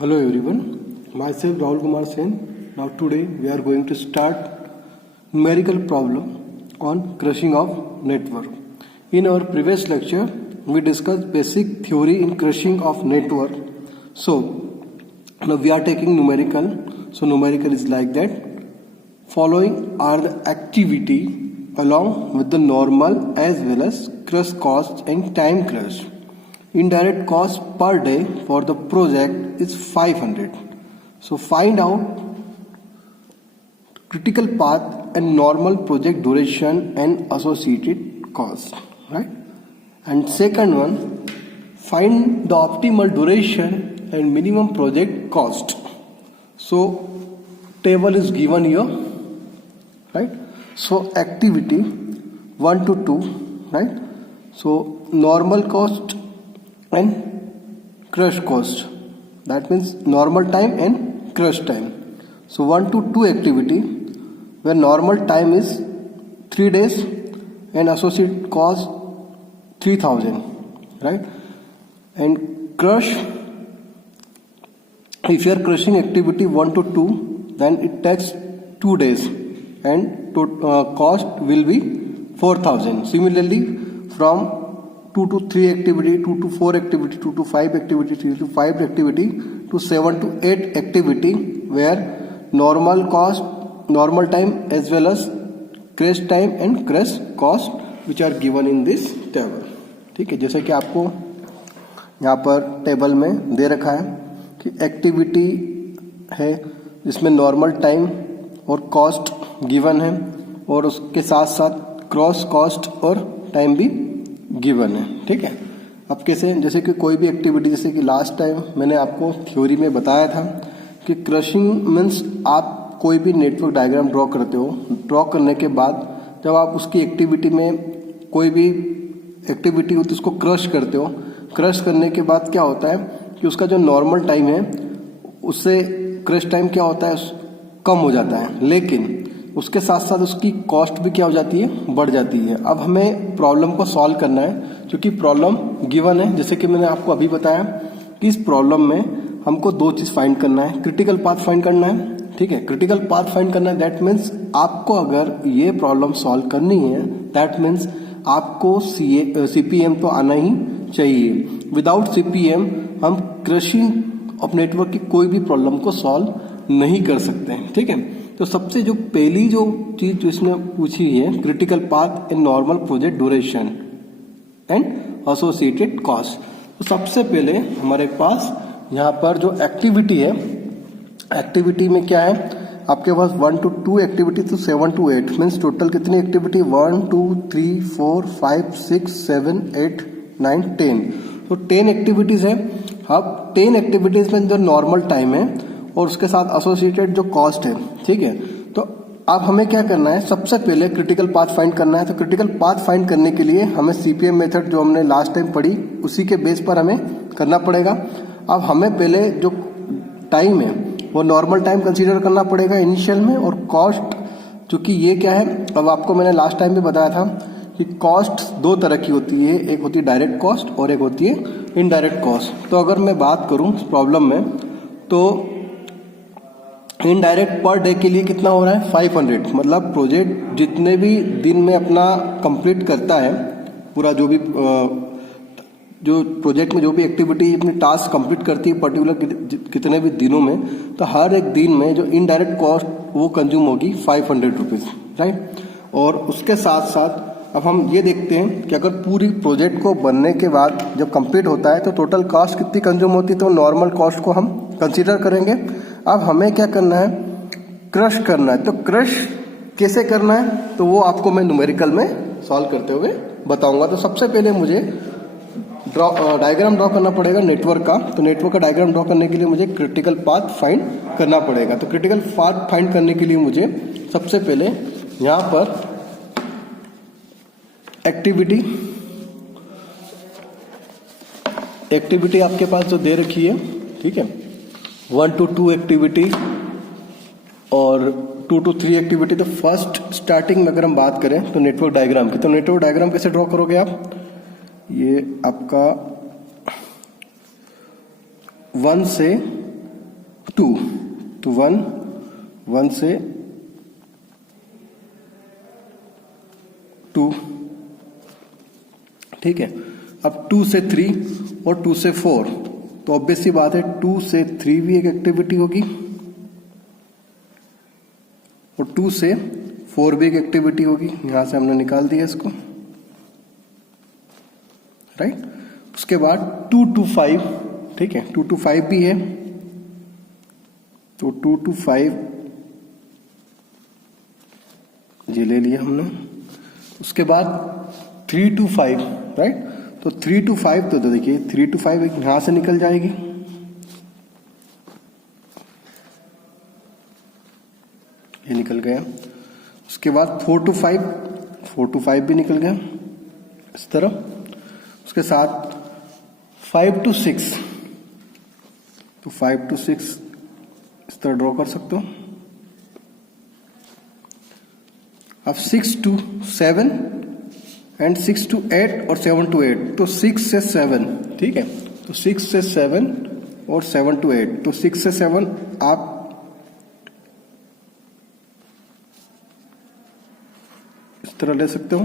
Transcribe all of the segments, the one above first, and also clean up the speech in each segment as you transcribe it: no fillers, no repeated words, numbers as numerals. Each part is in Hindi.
Hello everyone, myself Rahul Kumar Sen. Now today we are going to start numerical problem on crushing of network. In our previous lecture, we discussed basic theory in crushing of network. So now we are taking numerical. So numerical is like that. Following are the activity along with the normal as well as crush cost and time crush. Indirect cost per day for the project is 500. So find out critical path and normal project duration and associated cost, right? And second one, find the optimal duration and minimum project cost. So table is given here, right? So activity 1 to 2, right? So normal cost and crush cost, that means normal time and crush time. So 1 to 2 activity where normal time is 3 days and associated cost 3000, right? And crush, if you are crushing activity 1 to 2, then it takes 2 days and cost will be 4000. Similarly, from 2 to 3 activity, 2 to 4 activity, 2 to 5 activity, 3 to 5 activity to 7 to 8 activity where normal cost, normal time as well as crush time and crush cost which are given in this table. ठीक है, जैसे कि आपको यहाँ पर टेबल में दे रखा है कि एक्टिविटी है जिसमें नॉर्मल टाइम और कॉस्ट गिवन है और उसके साथ साथ क्रॉस कॉस्ट और टाइम भी गिवन है. ठीक है, अब कैसे, जैसे कि कोई भी एक्टिविटी, जैसे कि लास्ट टाइम मैंने आपको थ्योरी में बताया था कि क्रशिंग मीन्स आप कोई भी नेटवर्क डायग्राम ड्रॉ करते हो. ड्रॉ करने के बाद जब आप उसकी एक्टिविटी में कोई भी एक्टिविटी होती है उसको क्रश करते हो. क्रश करने के बाद क्या होता है कि उसका जो नॉर्मल टाइम है उससे क्रश टाइम क्या होता है, कम हो जाता है, लेकिन उसके साथ साथ उसकी कॉस्ट भी क्या हो जाती है, बढ़ जाती है. अब हमें प्रॉब्लम को सॉल्व करना है क्योंकि प्रॉब्लम गिवन है. जैसे कि मैंने आपको अभी बताया कि इस प्रॉब्लम में हमको दो चीज फाइंड करना है, क्रिटिकल पाथ फाइंड करना है. ठीक है, क्रिटिकल पाथ फाइंड करना है. दैट मीन्स आपको अगर ये प्रॉब्लम सॉल्व करनी है, दैट मीन्स आपको सीपीएम तो आना ही चाहिए. विदाउट सीपीएम हम क्रशिंग ऑफ नेटवर्क की कोई भी प्रॉब्लम को सॉल्व नहीं कर सकते हैं. ठीक है, तो सबसे जो पहली जो चीज जो इसमें पूछी है, critical path and normal project duration and associated cost. तो सबसे पहले हमारे पास यहाँ पर जो एक्टिविटी है, एक्टिविटी में क्या है आपके पास 1 to 2 एक्टिविटी तो 7 to 8 मीन्स टोटल कितनी एक्टिविटी 1 2 3 4 5 6 7 8 9 10. तो 10 एक्टिविटीज है. अब 10 एक्टिविटीज में जो नॉर्मल टाइम है और उसके साथ एसोसिएटेड जो कॉस्ट है. ठीक है, तो अब हमें क्या करना है, सबसे पहले क्रिटिकल पाथ फाइंड करना है. तो क्रिटिकल पाथ फाइंड करने के लिए हमें सीपीएम मेथड जो हमने लास्ट टाइम पढ़ी उसी के बेस पर हमें करना पड़ेगा. अब हमें पहले जो टाइम है वो नॉर्मल टाइम कंसीडर करना पड़ेगा इनिशियल में, और कॉस्ट चूंकि ये क्या है, अब आपको मैंने लास्ट टाइम भी बताया था कि कॉस्ट दो तरह की होती है, एक होती है डायरेक्ट कॉस्ट और एक होती है इनडायरेक्ट कॉस्ट. तो अगर मैं बात करूं इस प्रॉब्लम में, तो इनडायरेक्ट पर डे के लिए कितना हो रहा है 500. मतलब प्रोजेक्ट जितने भी दिन में अपना कंप्लीट करता है, पूरा जो भी जो प्रोजेक्ट में जो भी एक्टिविटी अपनी टास्क कंप्लीट करती है पर्टिकुलर कितने भी दिनों में, तो हर एक दिन में जो इनडायरेक्ट कॉस्ट वो कंज्यूम होगी 500 रुपीज़, राइट. और उसके साथ साथ अब हम ये देखते हैं कि अगर पूरी प्रोजेक्ट को बनने के बाद जब कंप्लीट होता है तो टोटल कॉस्ट कितनी कंज्यूम होती है, तो नॉर्मल कॉस्ट को हम कंसीडर करेंगे. अब हमें क्या करना है, क्रश करना है. तो क्रश कैसे करना है तो वो आपको मैं न्यूमेरिकल में सॉल्व करते हुए बताऊंगा. तो सबसे पहले मुझे डायग्राम ड्रॉ करना पड़ेगा नेटवर्क का. तो नेटवर्क का डायग्राम ड्रॉ करने के लिए मुझे क्रिटिकल पाथ फाइंड करना पड़ेगा. तो क्रिटिकल पाथ फाइंड करने के लिए मुझे सबसे पहले यहाँ पर एक्टिविटी आपके पास जो दे रखी है, ठीक है, 1 to 2 एक्टिविटी और 2 to 3 एक्टिविटी. तो फर्स्ट स्टार्टिंग में अगर हम बात करें तो नेटवर्क डायग्राम की, तो नेटवर्क डायग्राम कैसे ड्रॉ करोगे आप, ये आपका 1 से 2, तो 1, 1 से 2, ठीक है। अब 2 से 3 और 2 से 4, तो ऑब्वियस सी बात है 2 से 3 भी एक एक्टिविटी होगी और 2 से 4 भी एक एक्टिविटी होगी। यहां से हमने निकाल दिया इसको, राइट। उसके बाद 2 to 5, ठीक है, 2 to 5 भी है, तो 2 to 5 ये ले लिया हमने। उसके बाद 3 to 5, राइट, तो 3 to 5, तो देखिए 3 to 5 यहां से निकल जाएगी, ये निकल गया। उसके बाद 4 to 5 भी निकल गया इस तरह। उसके साथ 5 to 6, तो 5 to 6 इस तरह ड्रॉ कर सकते हो। अब 6 to 7 एंड 6 to 8 और 7 to 8, तो 6 से 7, ठीक है, तो 6 से 7 और 7 to 8, तो 6 से 7 आप इस तरह ले सकते हो।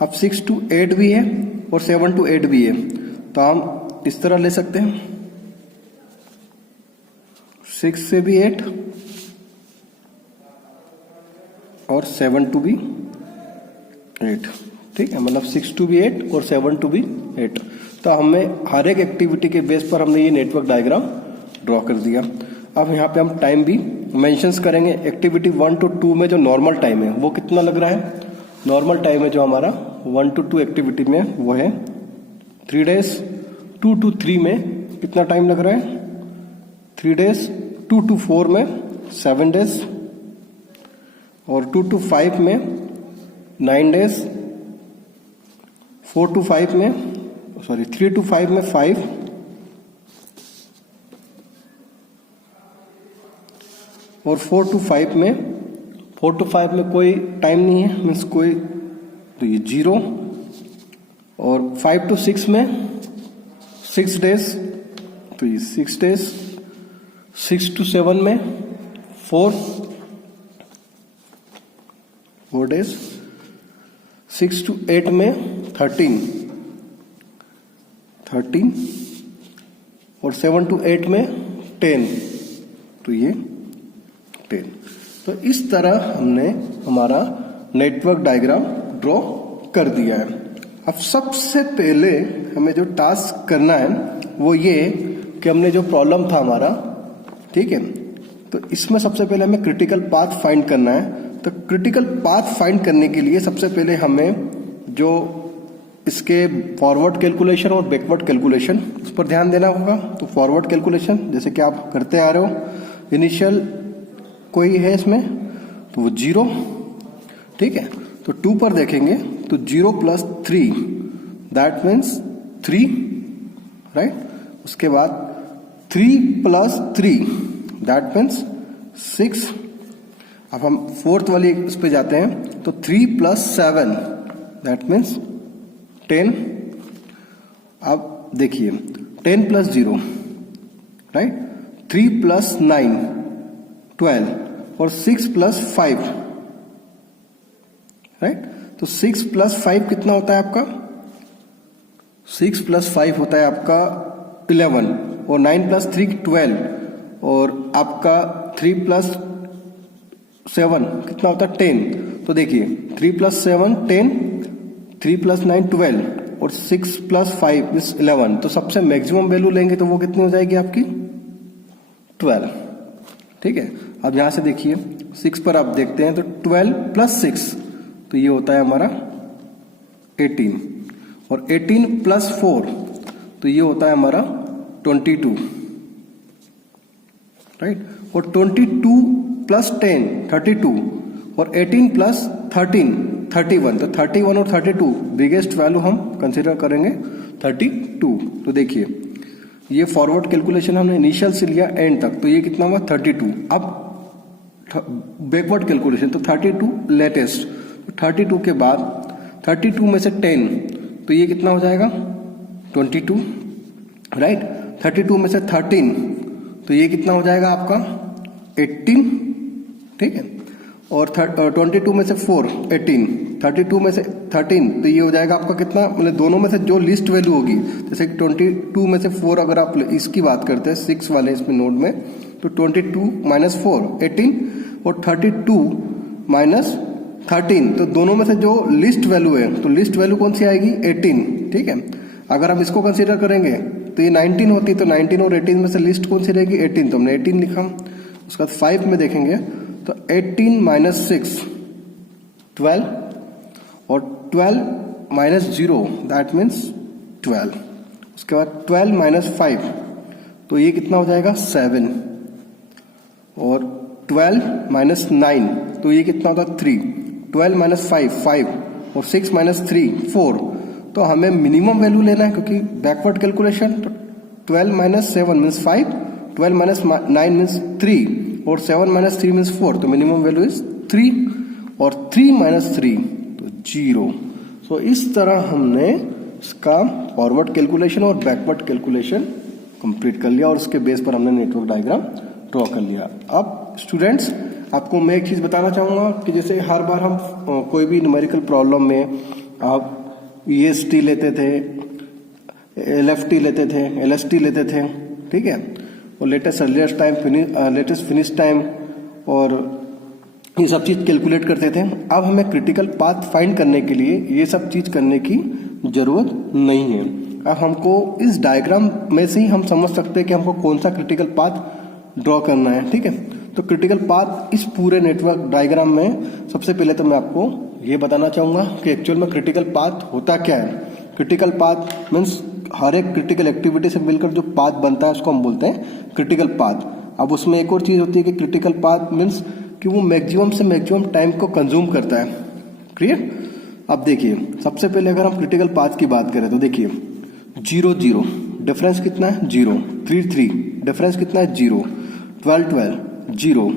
अब 6 to 8 भी है और 7 to 8 भी है, तो हम इस तरह ले सकते हैं, 6 से भी 8 और 7 to भी 8, ठीक है, मतलब 6 to भी 8 और 7 to भी 8। तो हमें हर एक एक्टिविटी के बेस पर हमने ये नेटवर्क डायग्राम ड्रॉ कर दिया। अब यहाँ पे हम टाइम भी मेंशंस करेंगे। एक्टिविटी 1 to 2 में जो नॉर्मल टाइम है वो कितना लग रहा है? नॉर्मल टाइम है जो हमारा 1 to 2 एक्टिविटी में वो है 3 days। 2 to 3 में कितना टाइम लग रहा है? 3 days। 2 to 4 में 7 days और 2 to 5 में 9 days। 3 to 5 में 5 और 4 to 5 में कोई टाइम नहीं है, मीन्स कोई, तो ये 0। और 5 to 6 में 6 days, तो ये 6 days। 6 to 7 में 4 days। 6 to 8 में 13 और 7 to 8 में 10, तो ये 10। तो इस तरह हमने हमारा नेटवर्क डायग्राम ड्रॉ कर दिया है। अब सबसे पहले हमें जो टास्क करना है वो ये कि हमने जो प्रॉब्लम था हमारा, ठीक है, तो इसमें सबसे पहले हमें क्रिटिकल पाथ फाइंड करना है। तो क्रिटिकल पाथ फाइंड करने के लिए सबसे पहले हमें जो इसके फॉरवर्ड कैलकुलेशन और बैकवर्ड कैलकुलेशन उस पर ध्यान देना होगा। तो फॉरवर्ड कैलकुलेशन जैसे कि आप करते आ रहे हो, इनिशियल कोई है इसमें तो वो 0, ठीक है। तो 2 पर देखेंगे तो 0 + 3 दैट मीन्स 3, राइट। उसके बाद 3 + 3 दैट मीन्स 6। अब हम फोर्थ वाली उस पे जाते हैं तो 3 + 7 दैट मीन्स 10। अब देखिए 10 + 0, राइट, 3 + 9 12 और 6 + 5, राइट। तो 6 + 5 कितना होता है आपका? 6 + 5 होता है आपका 11 और 9 + 3 12 और आपका 3 + 7 कितना होता है 10। तो देखिए 3 + 7 10, 3 + 9 12 और 6 + 5 इज 11। तो सबसे मैक्सिमम वैल्यू लेंगे तो वो कितनी हो जाएगी आपकी? 12, ठीक है। अब यहां से देखिए 6 पर आप देखते हैं तो 12 + 6 तो ये होता है हमारा 18 और 18 + 4 तो ये होता है हमारा 22, राइट। और 22 + 10 32 और 18 + 13 31। तो 31 और 32 बिगेस्ट वैल्यू हम कंसीडर करेंगे 32। तो देखिए ये फॉरवर्ड कैलकुलेशन हमने इनिशियल से लिया एंड तक, तो ये कितना हुआ 32। अब बैकवर्ड कैलकुलेशन तो 32 लेटेस्ट, 32 के बाद 32 में से 10 तो ये कितना हो जाएगा 22, राइट। 32 में से 13 तो ये कितना हो जाएगा आपका 18, ठीक है। और 22 में से 4 18, 32 में से 13, तो ये हो जाएगा आपका कितना, मतलब दोनों में से जो लिस्ट वैल्यू होगी, जैसे कि 22 में से 4 अगर आप इसकी बात करते हैं 6 वाले इसमें नोड में, तो 22 माइनस 4 18 और 32 माइनस 13, तो दोनों में से जो लिस्ट वैल्यू है, तो लिस्ट वैल्यू कौन सी आएगी 18, ठीक है। अगर हम इसको कंसीडर करेंगे तो ये 19 होती, तो 19 और 18 में से लिस्ट कौन सी रहेगी 18, तो हमने 18 लिखा। उसके बाद 5 में देखेंगे तो 18 माइनस 6 12 और 12 माइनस 0 दैट मीन्स 12। उसके बाद 12 माइनस 5, तो ये कितना हो जाएगा 7 और 12 माइनस 9, तो ये कितना होता है 3। 12 माइनस 5 और 6 माइनस 3 4, तो हमें मिनिमम वैल्यू लेना है क्योंकि बैकवर्ड कैलकुलेशन। तो 12 माइनस 7 मीन्स 5, 12 माइनस 9 मीन्स 3 और 7 माइनस 3 मीन्स 4, तो मिनिमम वैल्यू इज 3 और 3 माइनस 3 तो 0। सो इस तरह हमने इसका फॉरवर्ड कैलकुलेशन और बैकवर्ड कैलकुलेशन कंप्लीट कर लिया और उसके बेस पर हमने नेटवर्क डायग्राम ड्रॉ कर लिया। अब स्टूडेंट्स आपको मैं एक चीज बताना चाहूंगा कि जैसे हर बार हम कोई भी न्यूमेरिकल प्रॉब्लम में आप EST लेते थे, LFT लेते थे, LST लेते थे, ठीक है, और latest earliest time, latest finish time और ये सब चीज कैलकुलेट करते थे। अब हमें क्रिटिकल पाथ फाइंड करने के लिए ये सब चीज करने की जरूरत नहीं है। अब हमको इस डायग्राम में से ही हम समझ सकते हैं कि हमको कौन सा क्रिटिकल पाथ ड्रॉ करना है, ठीक है। तो क्रिटिकल पाथ इस पूरे नेटवर्क डायग्राम में सबसे पहले तो मैं आपको ये बताना चाहूंगा कि एक्चुअल में क्रिटिकल पाथ होता क्या है। क्रिटिकल पाथ मीन्स हर एक क्रिटिकल एक्टिविटी से मिलकर जो पाथ बनता है उसको हम बोलते हैं क्रिटिकल पाथ। अब उसमें एक और चीज होती है कि क्रिटिकल पाथ मीन्स कि वो मैक्सिमम से मैक्सिमम टाइम को कंज्यूम करता है। क्लियर। अब देखिए सबसे पहले अगर हम क्रिटिकल पाथ की बात करें तो देखिए 0 0 डिफरेंस कितना है 0, 3 3 डिफरेंस कितना है 0, 12 12 0,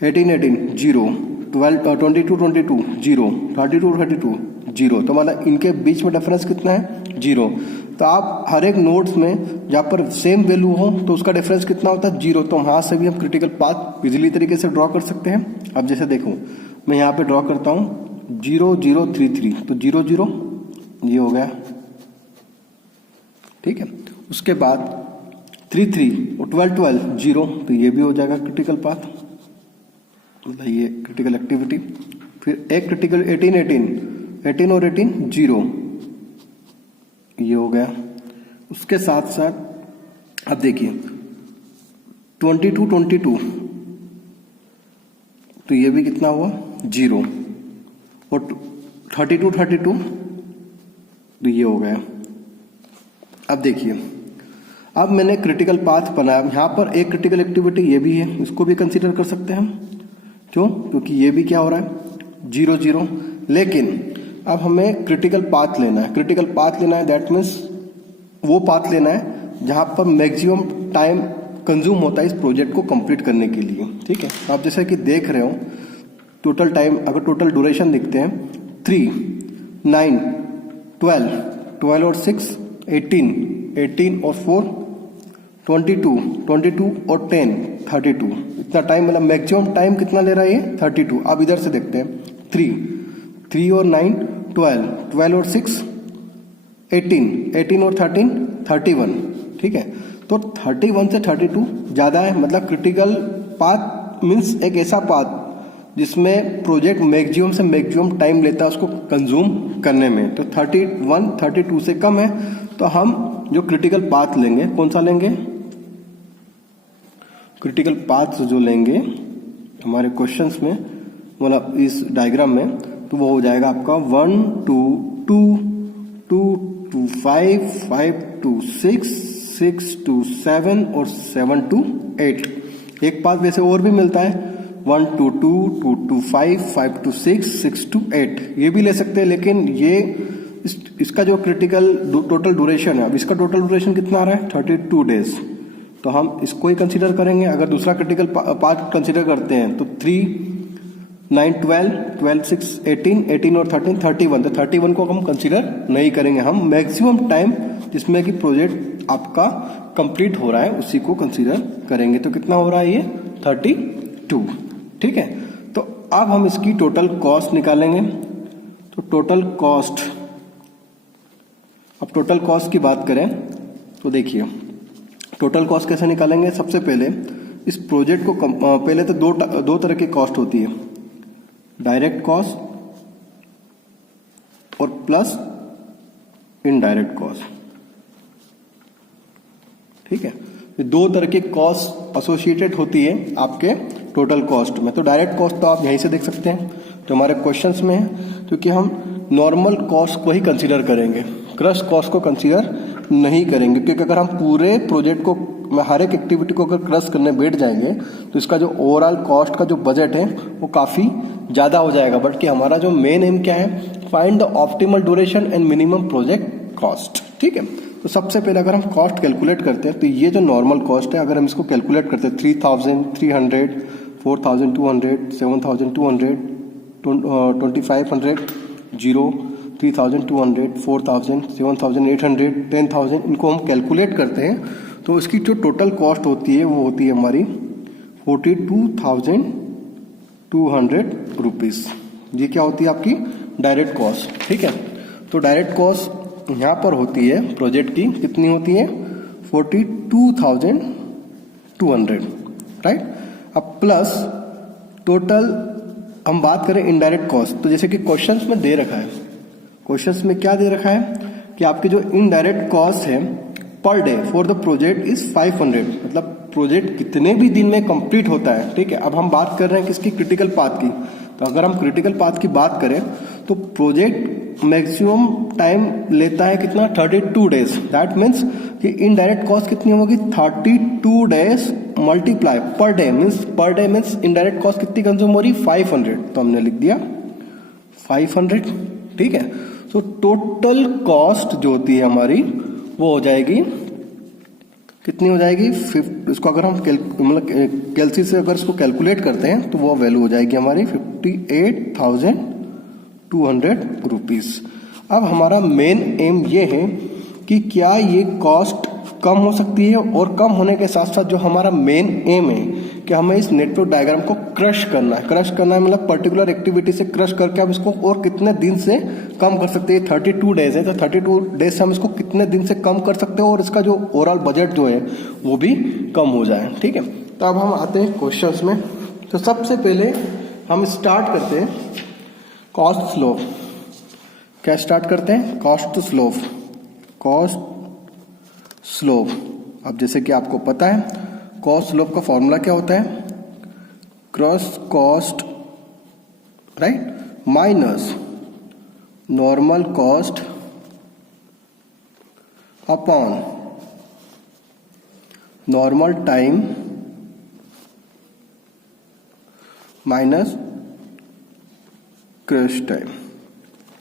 18 18 0, 12 22 22 0, 32 32 0, तो मतलब इनके बीच में डिफरेंस कितना है 0। तो आप हर एक नोड्स में जहाँ पर सेम वैल्यू हो तो उसका डिफरेंस कितना होता है 0, तो वहां से भी हम क्रिटिकल पाथ इजीली तरीके से ड्रॉ कर सकते हैं। अब जैसे देखो मैं यहाँ पे ड्रॉ करता हूँ 0 0 3 3, तो 0 0 ये हो गया, ठीक है। उसके बाद 3 3 और 12 12 0, तो ये भी हो जाएगा क्रिटिकल पाथ, मतलब ये क्रिटिकल एक्टिविटी। फिर एक क्रिटिकल 18 18 18 और 18 0, ये हो गया। उसके साथ साथ अब देखिए 22 22, तो ये भी कितना हुआ 0 और 32 32, तो ये हो गया। अब देखिए अब मैंने क्रिटिकल पाथ बनाया, यहाँ पर एक क्रिटिकल एक्टिविटी ये भी है, इसको भी कंसीडर कर सकते हैं हम, क्यों, क्योंकि ये भी क्या हो रहा है 0 0। लेकिन अब हमें क्रिटिकल पाथ लेना है, क्रिटिकल पाथ लेना है दैट मीन्स वो पाथ लेना है जहां पर मैक्सिमम टाइम कंज्यूम होता है इस प्रोजेक्ट को कंप्लीट करने के लिए, ठीक है। आप जैसे कि देख रहे हो टोटल टाइम, अगर टोटल ड्यूरेशन देखते हैं 3 9 12 12 और 6 18 18 और 4 22 22 और 10 32, इतना टाइम, मतलब मैक्सिमम टाइम कितना ले रहा है ये 32। अब इधर से देखते हैं 3 और 9 12 12 और 6 18 18 और 13 31, ठीक है। तो 31 से 32 ज्यादा है, मतलब क्रिटिकल पाथ मीन्स एक ऐसा पाथ जिसमें प्रोजेक्ट मैक्सिमम से मैक्सिमम टाइम लेता है उसको कंज्यूम करने में। तो 31 32 से कम है, तो हम जो क्रिटिकल पाथ लेंगे कौन सा लेंगे, क्रिटिकल पाथ जो लेंगे हमारे क्वेश्चंस में, मतलब इस डायग्राम में, तो वो हो जाएगा आपका 1 2 2 2 2 5 5 2 6 6 2 7 और 7 2 8। एक पाथ वैसे और भी मिलता है 1 2 2 2 2 5 5 2 6 6 2 8, ये भी ले सकते हैं। लेकिन ये इसका जो क्रिटिकल टोटल ड्यूरेशन है, अब इसका टोटल ड्यूरेशन कितना आ रहा है 32 डेज, तो हम इसको ही कंसीडर करेंगे। अगर दूसरा क्रिटिकल पार्ट कंसीडर करते हैं तो 3 9 12 12 6 18 18 और 13 31, तो 31 को हम कंसीडर नहीं करेंगे। हम मैक्सिमम टाइम जिसमें कि प्रोजेक्ट आपका कंप्लीट हो रहा है उसी को कंसीडर करेंगे। तो कितना हो रहा है ये 32, ठीक है। तो अब हम इसकी टोटल कॉस्ट निकालेंगे। तो टोटल कॉस्ट, अब टोटल कॉस्ट की बात करें तो देखिए टोटल कॉस्ट कैसे निकालेंगे। सबसे पहले इस प्रोजेक्ट को पहले तो दो तरह की कॉस्ट होती है, डायरेक्ट कॉस्ट और प्लस इनडायरेक्ट कॉस्ट, ठीक है। ये दो तरह की कॉस्ट एसोसिएटेड होती है आपके टोटल कॉस्ट में। तो डायरेक्ट कॉस्ट तो आप यहीं से देख सकते हैं जो हमारे क्वेश्चंस में है, क्योंकि हम नॉर्मल कॉस्ट को ही कंसीडर करेंगे, क्रश कॉस्ट को कंसीडर नहीं करेंगे। क्योंकि अगर हम पूरे प्रोजेक्ट को हर एक एक्टिविटी को अगर क्रश करने बैठ जाएंगे तो इसका जो ओवरऑल कॉस्ट का जो बजट है वो काफ़ी ज़्यादा हो जाएगा। बट कि हमारा जो मेन एम क्या है, find the optimal duration and minimum project cost, ठीक है। तो सबसे पहले अगर हम कॉस्ट कैलकुलेट करते हैं तो ये जो नॉर्मल कॉस्ट है अगर हम इसको कैलकुलेट करते हैं 3,300, 4,200, 7,200, 2,500, 0, 3,200, 4,000, 7,800, 10,000, इनको हम कैलकुलेट करते हैं तो इसकी जो टोटल कॉस्ट होती है वो होती है हमारी 42,200 रुपीज़। ये क्या होती है आपकी डायरेक्ट कॉस्ट, ठीक है। तो डायरेक्ट कॉस्ट यहाँ पर होती है प्रोजेक्ट की कितनी होती है 42,200, राइट। अब प्लस टोटल हम बात करें इनडायरेक्ट कॉस्ट, तो जैसे कि क्वेश्चंस में दे रखा है, क्वेश्चंस में क्या दे रखा है कि आपकी जो इनडायरेक्ट कॉस्ट है per day for the project is 500, मतलब प्रोजेक्ट कितने भी दिन में कंप्लीट होता है, ठीक है। अब हम बात कर रहे हैं किसकी, क्रिटिकल पाथ की। तो अगर हम क्रिटिकल पाथ की बात करें तो प्रोजेक्ट मैक्सिमम टाइम लेता है कितना 32 डेज। दैट मीन्स कि इनडायरेक्ट कॉस्ट कितनी होगी 32 days multiply per day means indirect cost कितनी कंज्यूम हो रही 500, तो हमने लिख दिया 500, ठीक है। तो टोटल कॉस्ट जो होती है हमारी वो हो जाएगी कितनी हो जाएगी, इसको अगर हम मतलब कैलसी से अगर इसको कैलकुलेट करते हैं तो वो वैल्यू हो जाएगी हमारी 58,200 रुपीज़। अब हमारा मेन एम ये है कि क्या ये कॉस्ट कम हो सकती है, और कम होने के साथ साथ जो हमारा मेन एम है कि हमें इस नेटवर्क डायग्राम को क्रश करना है मतलब पर्टिकुलर एक्टिविटी से क्रश करके अब इसको और कितने दिन से कम कर सकते हैं। 32 डेज है तो 32 डेज से हम इसको कितने दिन से कम कर सकते हैं और इसका जो ओवरऑल बजट जो है वो भी कम हो जाए, ठीक है। तो अब हम आते हैं क्वेश्चंस में। तो सबसे पहले हम स्टार्ट करते हैं कॉस्ट स्लोप। क्या स्टार्ट करते हैं, कॉस्ट स्लोप। अब जैसे कि आपको पता है कॉस्ट स्लोप का फॉर्मूला क्या होता है, cross cost, right, minus normal cost upon normal time minus crush time,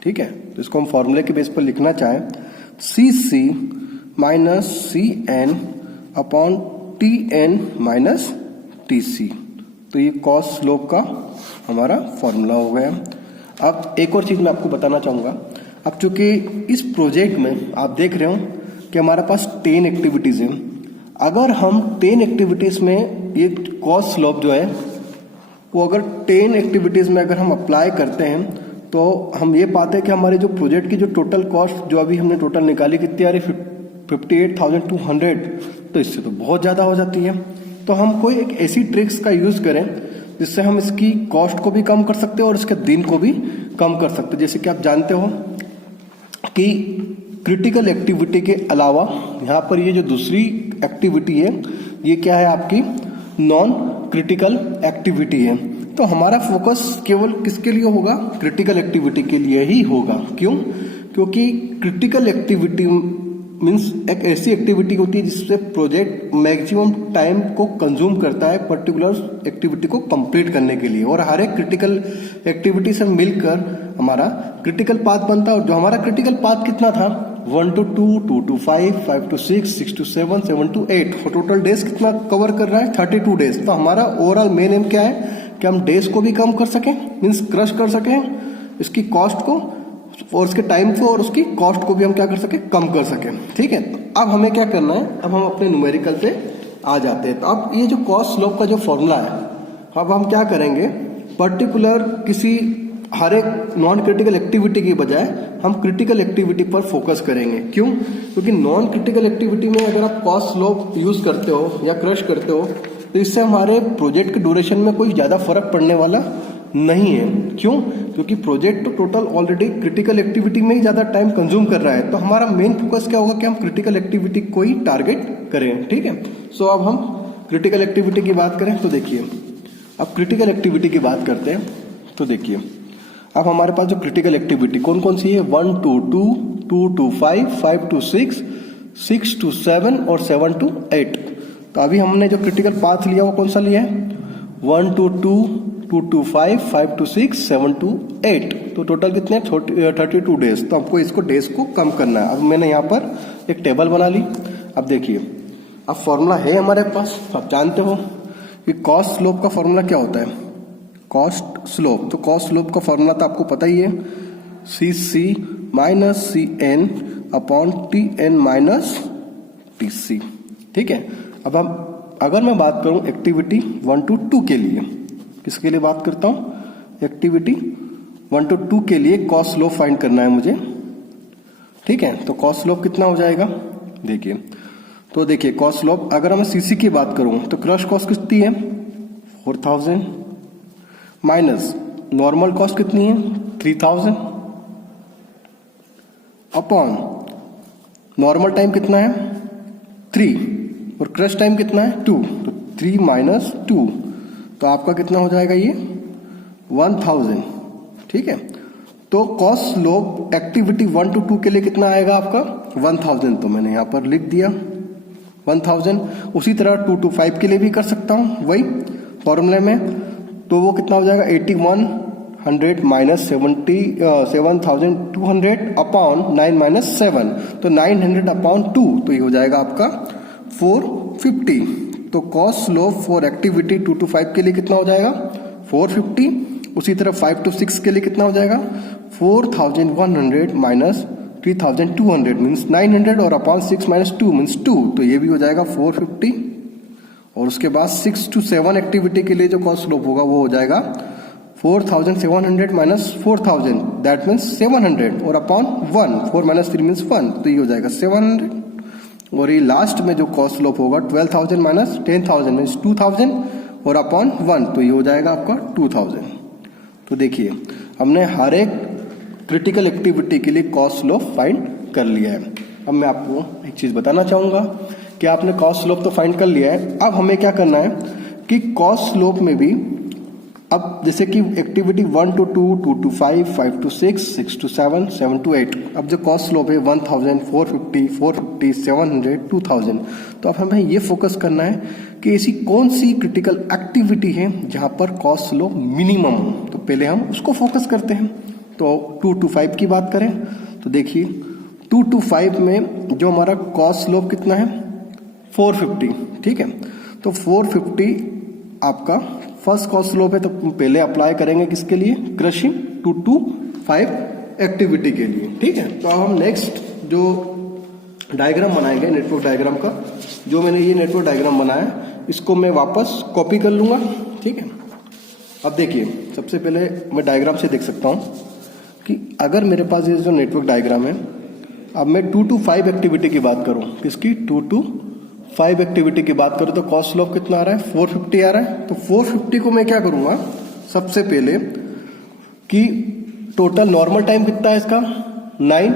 ठीक है। तो इसको हम फॉर्मूले के बेस पर लिखना चाहें CC minus CN upon TN minus TC। तो ये कॉस्ट स्लोप का हमारा फॉर्मूला हो गया। अब एक और चीज़ मैं आपको बताना चाहूँगा। अब चूंकि इस प्रोजेक्ट में आप देख रहे हो कि हमारे पास 10 एक्टिविटीज़ हैं। अगर हम 10 एक्टिविटीज़ में ये कॉस्ट स्लोप जो है वो अगर 10 एक्टिविटीज़ में अगर हम अप्लाई करते हैं तो हम ये पाते हैं कि हमारे जो प्रोजेक्ट की जो टोटल कॉस्ट जो अभी हमने टोटल निकाली कितनी आ रही 58,200, तो इससे तो बहुत ज़्यादा हो जाती है। तो हम कोई एक ऐसी ट्रिक्स का यूज़ करें जिससे हम इसकी कॉस्ट को भी कम कर सकते हैं और इसके दिन को भी कम कर सकते हैं। जैसे कि आप जानते हो कि क्रिटिकल एक्टिविटी के अलावा यहाँ पर ये जो दूसरी एक्टिविटी है ये क्या है आपकी नॉन क्रिटिकल एक्टिविटी है। तो हमारा फोकस केवल किसके लिए होगा, क्रिटिकल एक्टिविटी के लिए ही होगा। क्यों, क्योंकि क्रिटिकल एक्टिविटी मीन्स एक ऐसी एक्टिविटी होती है जिससे प्रोजेक्ट मैक्सिमम टाइम को कंज्यूम करता है पर्टिकुलर एक्टिविटी को कंप्लीट करने के लिए, और हर एक क्रिटिकल एक्टिविटी से मिलकर हमारा क्रिटिकल पाथ बनता है। और जो हमारा क्रिटिकल पाथ कितना था 1 to 2, 2 to 5, 5 to 6, 6 to 7, 7 to 8, और टोटल डेज कितना कवर कर रहा है 32 डेज। तो हमारा ओवरऑल मेन एम क्या है कि हम डेज को भी कम कर सकें, मीन्स क्रश कर सकें इसकी कॉस्ट को और उसके टाइम को और उसकी कॉस्ट को भी हम क्या कर सकें, कम कर सकें, ठीक है। अब हमें क्या करना है, अब हम अपने न्यूमेरिकल पे आ जाते हैं। तो अब ये जो कॉस्ट स्लोप का जो फॉर्मूला है, अब हम क्या करेंगे, पर्टिकुलर किसी हर एक नॉन क्रिटिकल एक्टिविटी की बजाय हम क्रिटिकल एक्टिविटी पर फोकस करेंगे। क्यों? क्योंकि नॉन क्रिटिकल एक्टिविटी में अगर आप कॉस्ट स्लोप यूज करते हो या क्रश करते हो तो इससे हमारे प्रोजेक्ट के ड्यूरेशन में कोई ज्यादा फर्क पड़ने वाला नहीं है। क्यों? क्योंकि प्रोजेक्ट तो टोटल ऑलरेडी क्रिटिकल एक्टिविटी में ही ज्यादा टाइम कंज्यूम कर रहा है। तो हमारा मेन फोकस क्या होगा कि हम क्रिटिकल एक्टिविटी को ही टारगेट करें। ठीक है, सो अब हम क्रिटिकल एक्टिविटी की बात करें तो देखिए, अब क्रिटिकल एक्टिविटी की बात करते हैं तो देखिए, अब हमारे पास जो क्रिटिकल एक्टिविटी कौन कौन सी है, 1 to 2, 2 to 5, 5 to 6, 6 to 7 और 7 to 8। तो अभी हमने जो क्रिटिकल पाथ लिया वो कौन सा लिया है, 1 to 2, 2 to 5, 5 to 6, 7 to 8। तो टोटल कितने, 32 डेज। तो आपको इसको डेज को कम करना है। अब मैंने यहाँ पर एक टेबल बना ली। अब देखिए, अब फॉर्मूला है हमारे पास, आप जानते हो कि कॉस्ट स्लोप का फॉर्मूला क्या होता है, कॉस्ट स्लोप। तो कॉस्ट स्लोप का फॉर्मूला तो आपको पता ही है, C C minus C N upon T N minus T C. ठीक है, अब हम अगर मैं बात करूं एक्टिविटी 1 to 2 के लिए, किसके लिए बात करता हूं, एक्टिविटी 1 to 2 के लिए कॉस्ट स्लोप फाइंड करना है मुझे। ठीक है, तो कॉस्ट स्लोप कितना हो जाएगा, देखिए, तो देखिए कॉस्ट स्लोप अगर मैं सीसी की बात करूं तो क्रश कॉस्ट कितनी है 4000 माइनस नॉर्मल कॉस्ट कितनी है 3000 अपॉन नॉर्मल टाइम कितना है 3 और क्रश टाइम कितना है 2, तो 3 माइनस 2, तो आपका कितना हो जाएगा ये 1000। ठीक है, तो कॉस्ट स्लोप एक्टिविटी 1 to 2 के लिए कितना आएगा आपका 1000, तो मैंने यहां पर लिख दिया 1000। उसी तरह 2 to 5 के लिए भी कर सकता हूं वही फॉर्मूले में, तो वो कितना हो जाएगा 8100 माइनस 7200 अपॉन 9 माइनस 7, तो 900 अपॉन 2, तो ये हो जाएगा आपका 450। तो cost slope for activity 2 to 5 के लिए कितना हो जाएगा 450। उसी तरह 5 to 6 के लिए कितना हो जाएगा 4100 माइनस 3200 मीन्स 900 और अपॉन 6 माइनस 2 मीन्स 2, तो ये भी हो जाएगा 450। और उसके बाद 6 to 7 एक्टिविटी के लिए जो कॉस्ट स्लोप होगा वो हो जाएगा 4700 माइनस 4000 दैट मीन्स 700 और अपॉन 1, 4 माइनस 3 मीन्स 1, तो ये हो जाएगा 700। और ये लास्ट में जो कॉस्ट स्लोप होगा 12000 माइनस 10000 मीन्स 2000 और अपॉन 1, तो ये हो जाएगा आपका 2000। तो देखिए हमने हर एक क्रिटिकल एक्टिविटी के लिए कॉस्ट स्लोप फाइंड कर लिया है। अब मैं आपको एक चीज बताना चाहूंगा कि आपने कॉस्ट स्लोप तो फाइंड कर लिया है, अब हमें क्या करना है कि कॉस्ट स्लोप में भी, अब जैसे कि activity 1 to 2, 2 to 5, 5 to 6, 6 to 7, 7 to 8, अब जो कॉस्ट स्लोप है 1000, 450, 450, 700, 2000, तो अब हमें ये फोकस करना है कि ऐसी कौन सी क्रिटिकल एक्टिविटी है जहां पर कॉस्ट स्लोप मिनिमम हो, तो पहले हम उसको फोकस करते हैं। तो 2 to 5 की बात करें तो देखिए 2 to 5 में जो हमारा कॉस्ट स्लोप कितना है 450। ठीक है, तो 450 आपका फर्स्ट कॉस्ट स्लोप है, तो पहले अप्लाई करेंगे किसके लिए, क्रशिंग 2 to 5 एक्टिविटी के लिए। ठीक है, तो अब हम नेक्स्ट जो डायग्राम बनाएंगे नेटवर्क डायग्राम का, जो मैंने ये नेटवर्क डायग्राम बनाया इसको मैं वापस कॉपी कर लूंगा। ठीक है, अब देखिए सबसे पहले मैं डायग्राम से देख सकता हूं कि अगर मेरे पास ये जो नेटवर्क डायग्राम है, अब मैं 2 to 5 एक्टिविटी की बात करूं, किसकी 2 to 5 एक्टिविटी की बात करूं तो कॉस्ट स्लोप कितना आ रहा है 450 आ रहा है। तो 450 को मैं क्या करूंगा सबसे पहले कि टोटल नॉर्मल टाइम कितना है इसका 9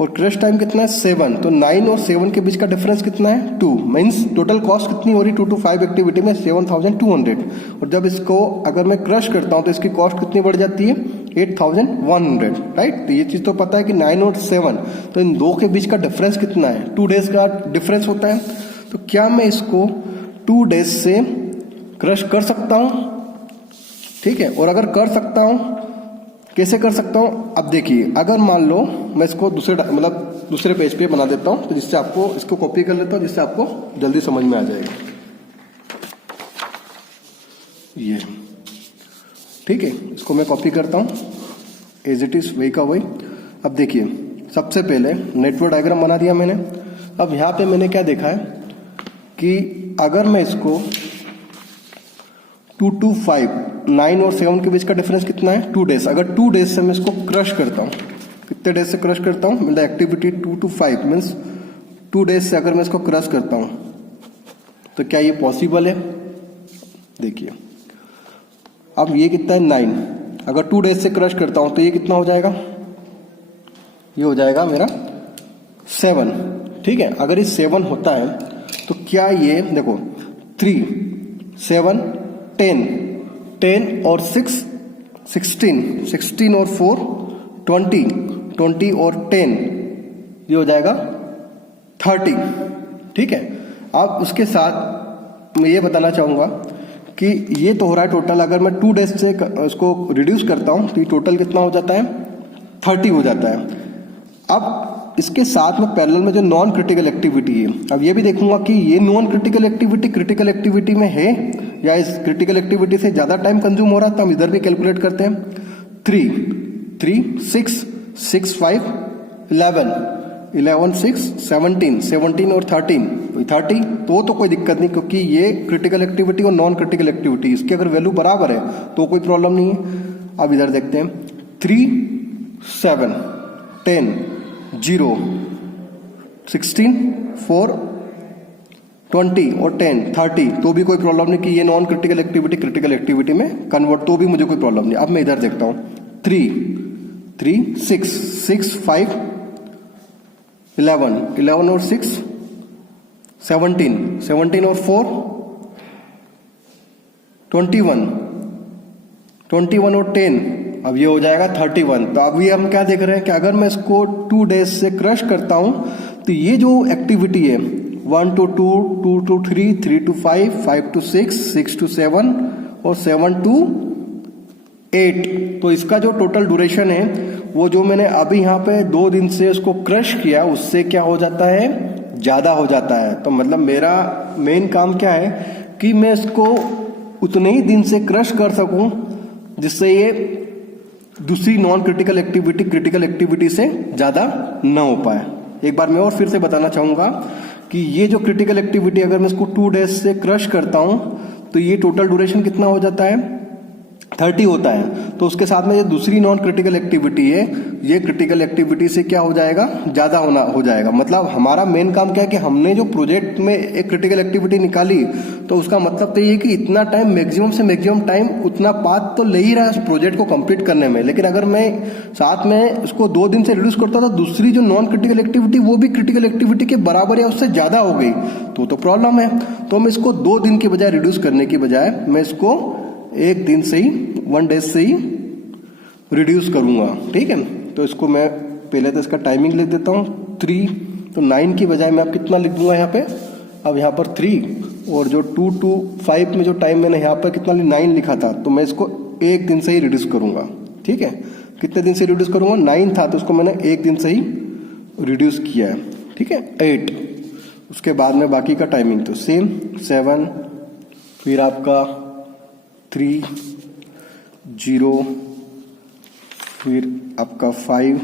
और क्रश टाइम कितना है 7, तो 9 और 7 के बीच का डिफरेंस कितना है 2, मीन्स टोटल कॉस्ट कितनी हो रही 2 to 5 एक्टिविटी में 7200। और जब इसको अगर मैं क्रश करता हूं तो इसकी कॉस्ट कितनी बढ़ जाती है 8100, राइट। तो ये चीज तो पता है कि 9 और 7, तो इन दो के बीच का डिफरेंस कितना है 2 डेज का डिफरेंस होता है। तो क्या मैं इसको 2 डेज से क्रश कर सकता हूं, ठीक है, और अगर कर सकता हूं कैसे कर सकता हूं, अब देखिए अगर मान लो मैं इसको दूसरे पेज पे बना देता हूं, तो जिससे आपको इसको कॉपी कर लेता हूं, जिससे आपको जल्दी समझ में आ जाएगा। ये ठीक है, इसको मैं कॉपी करता हूं एज इट इज वही का वही। अब देखिए सबसे पहले नेटवर्क डायग्राम बना दिया मैंने। अब यहाँ पे मैंने क्या देखा है कि अगर मैं इसको 2 to 5, 9 और 7 के बीच का डिफरेंस कितना है 2 डेज। अगर 2 डेज से मैं इसको क्रश करता हूँ, कितने डेज से क्रश करता हूँ, मतलब एक्टिविटी 2 to 5 मीन्स 2 डेज से अगर मैं इसको क्रश करता हूँ तो क्या ये पॉसिबल है? देखिए अब ये कितना है 9, अगर 2 डेज से क्रश करता हूँ तो ये कितना हो जाएगा, ये हो जाएगा मेरा 7। ठीक है, अगर ये 7 होता है तो क्या ये देखो 3, 7, 10 और 6, 16 और 4, 20 और 10, ये हो जाएगा 30। ठीक है, अब उसके साथ मैं ये बताना चाहूँगा कि ये तो हो रहा है टोटल, अगर मैं 2 डेज से उसको रिड्यूस करता हूँ तो ये टोटल कितना हो जाता है 30 हो जाता है। अब इसके साथ में पैरेलल में जो नॉन क्रिटिकल एक्टिविटी है, अब ये भी देखूंगा कि ये non critical activity critical activity में है या इस क्रिटिकल एक्टिविटी से ज़्यादा टाइम कंज्यूम हो रहा है, तो हम इधर भी कैलकुलेट करते हैं। 3, 6, 6, 5, 11, 6, 17 और 13, 30 तो कोई दिक्कत नहीं, क्योंकि ये क्रिटिकल एक्टिविटी और नॉन क्रिटिकल एक्टिविटी इसकी अगर वैल्यू बराबर है तो कोई प्रॉब्लम नहीं है। अब इधर देखते हैं 3, 7, 10, 0, 16, 4, 20 और 10, 30 तो भी कोई प्रॉब्लम नहीं कि ये non critical activity critical activity में कन्वर्ट, तो भी मुझे कोई प्रॉब्लम नहीं। अब मैं इधर देखता हूँ 3, 6, 5, 11 और 6, 17 और 4, 21 और 10, अब ये हो जाएगा 31। तो अब ये हम क्या देख रहे हैं कि अगर मैं इसको 2 डेज से क्रश करता हूं तो ये जो एक्टिविटी है 1 to 2, 2 to 3, 3 to 5, 5 to 6, 6 to 7 और 7 to 8, तो इसका जो टोटल ड्यूरेशन है वो जो मैंने अभी यहाँ पे 2 दिन से उसको क्रश किया उससे क्या हो जाता है, ज़्यादा हो जाता है। तो मतलब मेरा मेन काम क्या है कि मैं इसको उतने ही दिन से क्रश कर सकूं जिससे ये दूसरी non critical activity critical activity से ज़्यादा ना हो पाए। एक बार मैं और फिर से बताना चाहूँगा कि ये जो क्रिटिकल एक्टिविटी अगर मैं इसको 2 डेज से क्रश करता हूँ तो ये टोटल ड्यूरेशन कितना हो जाता है 30 होता है। तो उसके साथ में ये दूसरी नॉन क्रिटिकल एक्टिविटी है, ये क्रिटिकल एक्टिविटी से क्या हो जाएगा, ज़्यादा हो जाएगा। मतलब हमारा मेन काम क्या है कि हमने जो प्रोजेक्ट में एक क्रिटिकल एक्टिविटी निकाली तो उसका मतलब तो ये कि इतना टाइम मैक्सिमम से मैक्सिमम टाइम उतना पाथ तो ले ही रहा है उस प्रोजेक्ट को कंप्लीट करने में। लेकिन अगर मैं साथ में उसको 2 दिन से रिड्यूस करता तो दूसरी जो नॉन क्रिटिकल एक्टिविटी वो भी क्रिटिकल एक्टिविटी के बराबर या उससे ज़्यादा हो गई तो प्रॉब्लम है। तो मैं इसको 2 दिन के बजाय रिड्यूस करने की बजाय मैं इसको 1 दिन से ही 1 डेज से ही रिड्यूस करूंगा। ठीक है, तो इसको मैं पहले तो इसका टाइमिंग लिख देता हूँ 3, तो 9 की बजाय मैं अब कितना लिख दूंगा यहाँ पे, अब यहाँ पर 3 और जो 2 to 5 में जो टाइम मैंने यहाँ पर कितना 9 लिखा था तो मैं इसको 1 दिन से ही रिड्यूस करूंगा। ठीक है, कितने दिन से रिड्यूस करूंगा, 9 था तो उसको मैंने 1 दिन से ही रिड्यूस किया है। ठीक है, 8, उसके बाद में बाकी का टाइमिंग तो सेम 7, फिर आपका 3, 0, फिर आपका 5,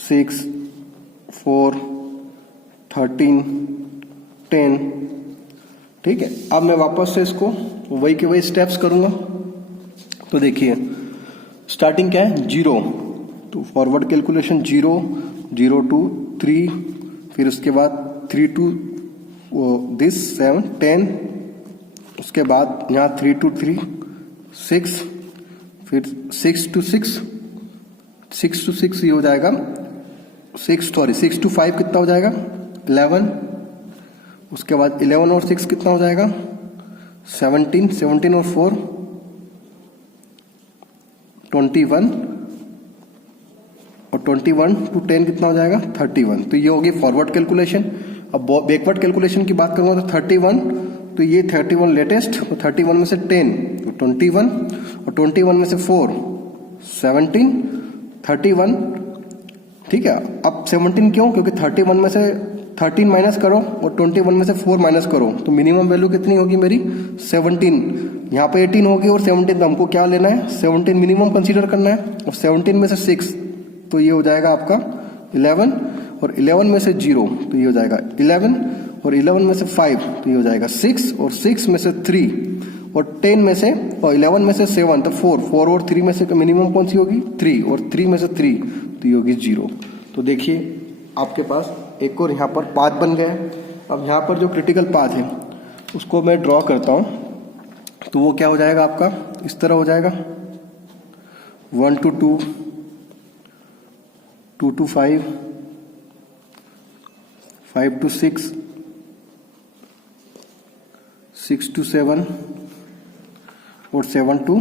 6, 4, 13, 10। ठीक है, अब मैं वापस से इसको वही के वही स्टेप्स करूंगा। तो देखिए स्टार्टिंग क्या है 0, तो फॉरवर्ड कैलकुलेशन 0, 0 to 3, फिर उसके बाद 3 to दिस 7, 10, उसके बाद यहाँ 3 to 3, 6, फिर 6 to 6 ये हो जाएगा 6 to 5 कितना हो जाएगा 11, उसके बाद 11 और 6 कितना हो जाएगा 17 और 4 21 और 21 to 10 कितना हो जाएगा 31। तो ये होगी फॉरवर्ड कैलकुलेशन। अब बैकवर्ड कैलकुलेशन की बात करूंगा तो 31, तो ये 31 लेटेस्ट, तो 31 में से 10 तो 21 और 21 में से 4 17, 31। ठीक है, अब 17 क्यों, क्योंकि 31 में से 13 माइनस करो और 21 में से 4 माइनस करो तो मिनिमम वैल्यू कितनी होगी मेरी 17। यहाँ पे 18 होगी और 17, तो हमको क्या लेना है 17 मिनिमम कंसीडर करना है और 17 में से 6 तो ये हो जाएगा आपका 11 और 11 में से 0 तो ये हो जाएगा 11, और 11 में से 5 तो ये हो जाएगा 6, और 6 में से 3, और 10 में से और 11 में से 7 तो 4 और 3 में से मिनिमम कौन सी होगी 3, और 3 में से 3 तो ये होगी 0। तो देखिए आपके पास एक और यहाँ पर पाथ बन गया है। अब यहाँ पर जो क्रिटिकल पाथ है उसको मैं ड्रॉ करता हूँ, तो वो क्या हो जाएगा आपका इस तरह हो जाएगा 1 to 2, 2 to 5, 5 to 6, 6 to 7 और 7 to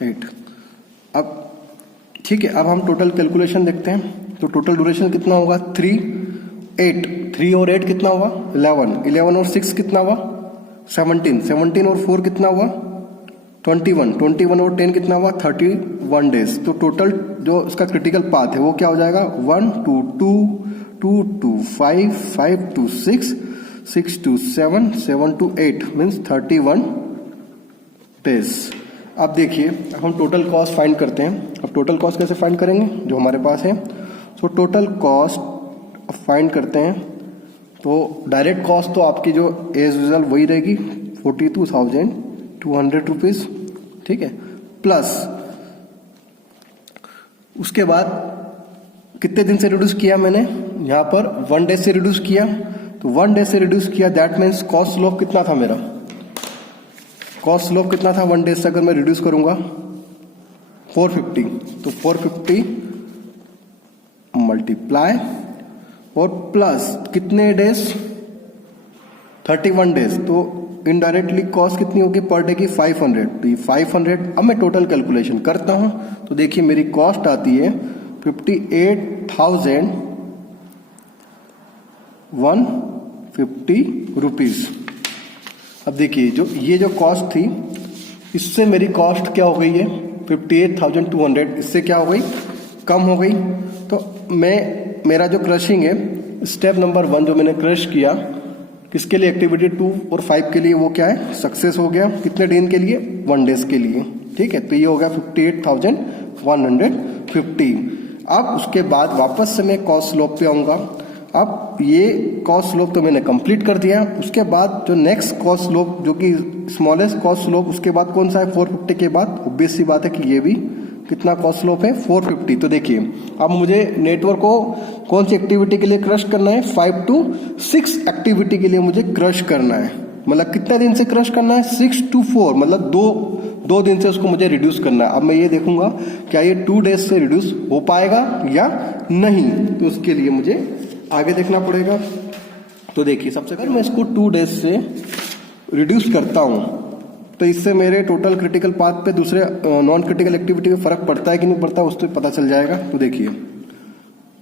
8। अब ठीक है, अब हम टोटल कैलकुलेशन देखते हैं। तो टोटल ड्यूरेशन कितना होगा 3, 8, 3 और 8 कितना हुआ 11, 11 और 6 कितना हुआ 17, 17 और 4 कितना हुआ 21, 21 और 10 कितना हुआ 31 डेज। तो टोटल जो उसका क्रिटिकल पाथ है वो क्या हो जाएगा 1 to 2, 2 to 5, 5 to 6, 6 to 7, 7 to 8 means 31 days. अब देखिए हम टोटल कॉस्ट फाइंड करते हैं। अब टोटल कॉस्ट कैसे फाइंड करेंगे जो हमारे पास है। सो टोटल कॉस्ट फाइंड करते हैं, तो डायरेक्ट कॉस्ट तो आपकी जो एज यूजुअल वही रहेगी 42,200 रुपीज, ठीक है। प्लस उसके बाद कितने दिन से रिड्यूस किया मैंने यहाँ पर 1 डे से रिड्यूस किया, तो 1 डे से रिड्यूस किया दैट मीन्स कॉस्ट स्लोप कितना था मेरा, कॉस्ट स्लोप कितना था 1 डे से अगर मैं रिड्यूस करूंगा 450, तो 450 मल्टीप्लाई और प्लस कितने डेज 31 डेज, तो इनडायरेक्टली कॉस्ट कितनी होगी पर डे की 500, तो ये 500। अब मैं टोटल कैलकुलेशन करता हूं, तो देखिए मेरी कॉस्ट आती है 58,150 रुपीज। अब देखिए जो ये जो कॉस्ट थी इससे मेरी कॉस्ट क्या हो गई है 58,200, इससे क्या हो गई कम हो गई। तो मेरा जो क्रशिंग है स्टेप नंबर 1 जो मैंने क्रश किया किसके लिए एक्टिविटी 2 और 5 के लिए, वो क्या है सक्सेस हो गया। कितने दिन के लिए 1 डेज के लिए, ठीक है। तो ये हो गया 58,150। अब उसके बाद वापस से मैं कॉस्ट स्लोप पे आऊंगा। अब ये कॉस्ट स्लोप तो मैंने कंप्लीट कर दिया। उसके बाद जो नेक्स्ट कॉस्ट स्लोप जो कि स्मॉलेस्ट कॉस्ट स्लोप, उसके बाद कौन सा है 450 के बाद, ऑब्वियस सी बात है कि ये भी कितना कॉस्ट स्लोप है 450। तो देखिए अब मुझे नेटवर्क को कौन सी एक्टिविटी के लिए क्रश करना है 5 to 6 एक्टिविटी के लिए मुझे क्रश करना है। मतलब कितने दिन से क्रश करना है 6 to 4, मतलब दो दिन से उसको मुझे रिड्यूस करना है। अब मैं ये देखूंगा क्या ये 2 डेज से रिड्यूस हो पाएगा या नहीं, तो उसके लिए मुझे आगे देखना पड़ेगा। तो देखिए सबसे अगर मैं इसको 2 डेज से रिड्यूस करता हूं तो इससे मेरे टोटल क्रिटिकल पाथ पे दूसरे नॉन क्रिटिकल एक्टिविटी में फर्क पड़ता है कि नहीं पड़ता, उससे पता चल जाएगा। तो देखिए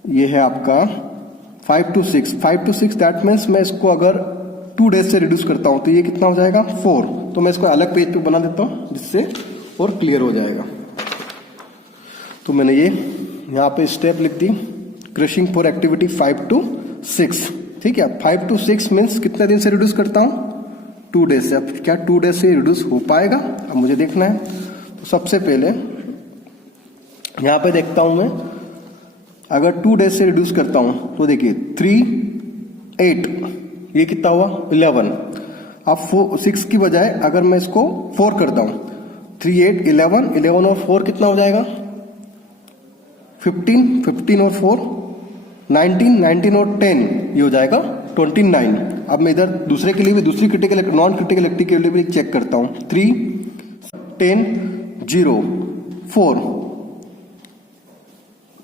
ये है आपका 5 to 6 दैट मीन्स मैं इसको अगर 2 डेज से रिड्यूस करता हूं तो ये कितना हो जाएगा 4। तो मैं इसको अलग पेज पे बना देता हूं जिससे और क्लियर हो जाएगा। तो मैंने ये यहाँ पे स्टेप लिख दी, क्रशिंग फॉर एक्टिविटी 5 to 6, ठीक है। 5 to 6 मीन्स कितने दिन से रिड्यूस करता हूं 2 डेज से। अब क्या 2 डेज से रिड्यूस हो पाएगा, अब मुझे देखना है। तो सबसे पहले यहां पे देखता हूं मैं अगर 2 डेज से रिड्यूस करता हूं तो देखिए 3, 8 ये कितना हुआ 11। अब 6 की बजाय अगर मैं इसको 4 करता हूं 3, 8, 11 और 4 कितना हो जाएगा 15 और 4 19 और 10 ये हो जाएगा 29। अब मैं इधर दूसरे के लिए भी दूसरी क्रिटिकल नॉन क्रिटिकल एक्टिविटी के लिए भी चेक करता हूं 3, 10, 0, 4,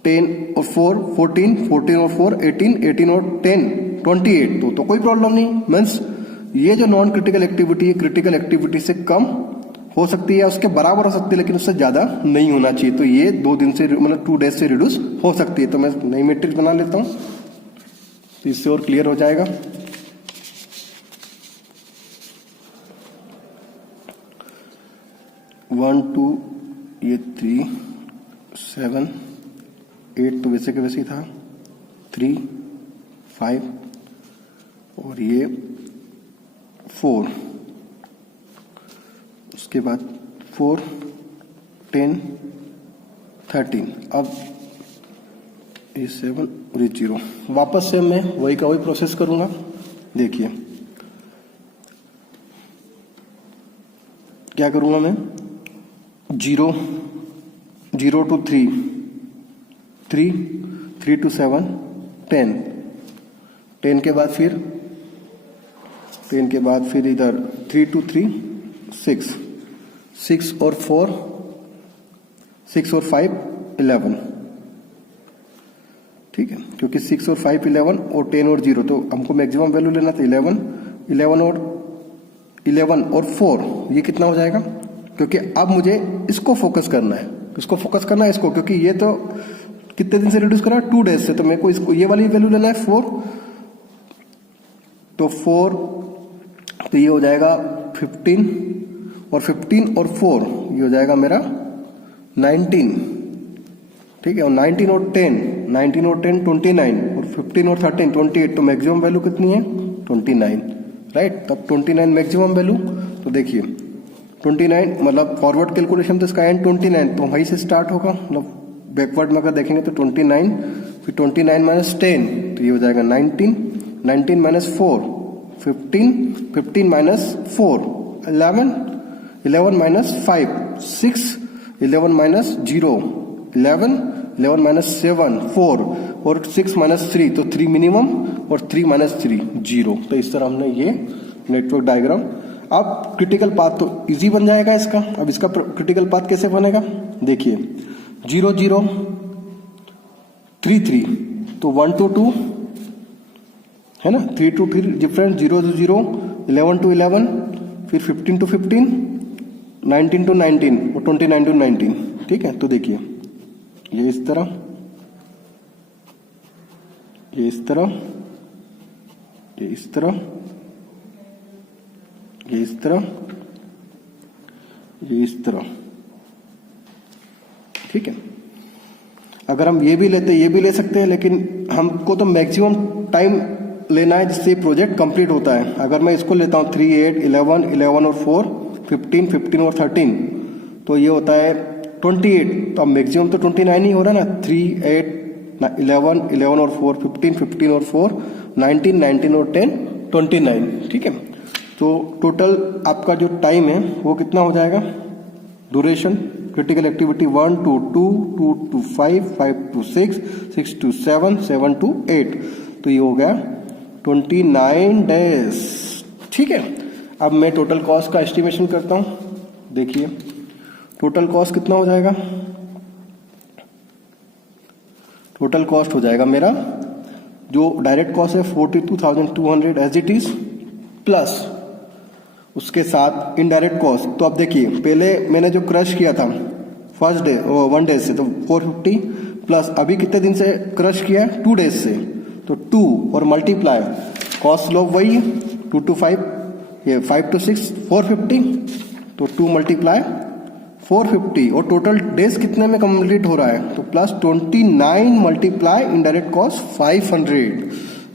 10 और 4, 14 और 4, 18 और 10, 28। तो कोई प्रॉब्लम नहीं, मीन्स ये जो नॉन क्रिटिकल एक्टिविटी है क्रिटिकल एक्टिविटी से कम हो सकती है, उसके बराबर हो सकती है, लेकिन उससे ज्यादा नहीं होना चाहिए। तो ये 2 दिन से मतलब 2 डेज से रिड्यूस हो सकती है। तो मैं नई मैट्रिक्स बना लेता हूं तो इससे और क्लियर हो जाएगा। वन 2 ये 3, 7, 8 तो वैसे के वैसे ही था, 3, 5 और ये 4, उसके बाद 4, 10, 13। अब ये 7 और ये 0। वापस से मैं वही का वही प्रोसेस करूंगा। देखिए क्या करूंगा मैं, 0 0 to 3 3 3 to 7 10 10 के बाद फिर 10 के बाद फिर इधर 3 to 3 6 6 और 4 6 और 5 11। ठीक है, क्योंकि 6 और 5 11 और 10 और 0, तो हमको मैक्सिमम वैल्यू लेना था 11 और 4, ये कितना हो जाएगा? क्योंकि अब मुझे इसको फोकस करना है, इसको, क्योंकि ये तो कितने दिन से रिड्यूस करा, 2 डेज से, तो मेरे को इसको ये वाली वैल्यू लेना है 4, तो 4, तो ये हो जाएगा 15 और 15 और 4 ये हो जाएगा मेरा 19। ठीक है, और 19 और 10 29 और 15 और 13 28, तो मैक्सिमम वैल्यू कितनी है 29, राइट। तब 29 मैक्सिमम वैल्यू, तो देखिए 29 मतलब फॉरवर्ड कैलकुलेशन तो इसका एंड 29, तो वहीं से स्टार्ट होगा, मतलब बैकवर्ड में अगर देखेंगे तो 29, फिर 29 माइनस 10, तो ये हो जाएगा 19 minus 4 15 minus 4 11 minus 5 6 11 minus 0 11 minus 7 4 और 6 माइनस 3, तो 3 मिनिमम और 3 माइनस 3 0। तो इस तरह हमने ये नेटवर्क डायग्राम। अब क्रिटिकल पाथ तो इजी बन जाएगा इसका। अब इसका क्रिटिकल पाथ कैसे बनेगा, देखिए 0 0 3 3, तो 1 to 2 है ना, 3 to 3 डिफरेंट, 0 to 0 11 to 11, फिर 15 to 15 19 to 19 और 29 to 19। ठीक है, तो देखिए ये इस तरह, ये इस तरह, ये इस तरह, ये इस तरह, ये इस तरह। ठीक है, अगर हम ये भी लेते ये भी ले सकते हैं, लेकिन हमको तो मैक्सिमम टाइम लेना है जिससे प्रोजेक्ट कंप्लीट होता है। अगर मैं इसको लेता हूँ 3 8 11 और 4 15 और 13, तो ये होता है 28, तो अब मैक्सिमम तो 29 ही हो रहा है ना, 3 8 11 और 4 15 और 4 19 और 10 29। ठीक है, तो टोटल आपका जो टाइम है वो कितना हो जाएगा, duration critical activity 1 to 2 2 to 5 5 to 6 6 to 7 7 to 8, तो ये हो गया 29 डेज। ठीक है, अब मैं टोटल कॉस्ट का एस्टिमेशन करता हूं। देखिए टोटल कॉस्ट कितना हो जाएगा, टोटल कॉस्ट हो जाएगा मेरा, जो डायरेक्ट कॉस्ट है 42,200 एज इट इज, प्लस उसके साथ इनडायरेक्ट कॉस्ट। तो अब देखिए पहले मैंने जो क्रश किया था फर्स्ट डे 1 डे से, तो 450, प्लस अभी कितने दिन से क्रश किया है 2 डेज से, तो 2 और मल्टीप्लाई कॉस्ट लोग वही 2 to 5, ये 5 to 6 450, तो 2 मल्टीप्लाई 450, और टोटल डेज कितने में कंप्लीट हो रहा है, तो plus 29 multiply indirect cost 500।